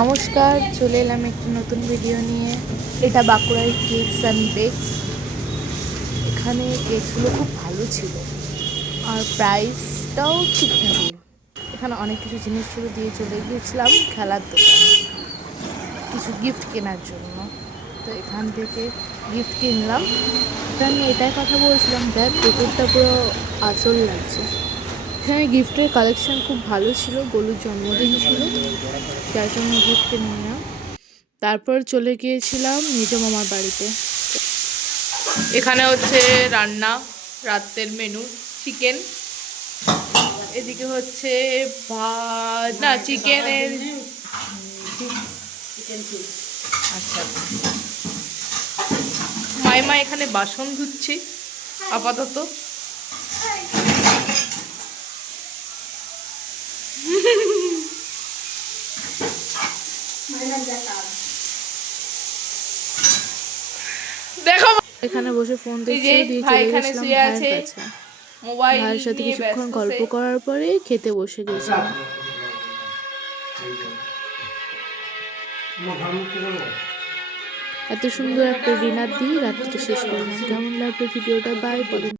নমস্কার, চলে এলাম একটি নতুন ভিডিও নিয়ে। এটা বাঁকুড়ার কেকস অ্যান্ড বেকস এখানে কেকসগুলো খুব ভালো ছিল। আর প্রাইসটাও ঠিকঠাকই এখানে অনেক কিছু জিনিসগুলো দিয়ে চলে গিয়েছিলাম খেলার দোকানে। কিছু গিফট কেনার জন্য। তো এখান থেকে গিফট কিনলাম। আমি এটাই কথা বলছিলাম, দেখ কুকুরটা পুরো আসল লাগছে। এখানে গিফটের কালেকশান খুব ভালো ছিল, গলুর জন্মদিন ছিল। যার জন্য গিফট নিলাম। তারপর চলে গিয়েছিলাম নিজ মামার বাড়িতে। এখানে হচ্ছে রান্না, রাতের মেনু চিকেন এদিকে হচ্ছে ভাত, না চিকেনের আচ্ছা। মাইমা এখানে বাসন ধুচ্ছি, আপাতত। দেখো এখানে বসে ফোন দেখছি দিয়ে চলে গেছিলাম ভাইয়ের কাছে। ভাইয়ের সাথে কিছুক্ষণ গল্প করার পরে খেতে বসে গেছিলাম এত সুন্দর একটা ডিনার দিয়ে রাত্রিটা শেষ করলাম। কেমন লাগবে ভিডিওটা? বাই বলেন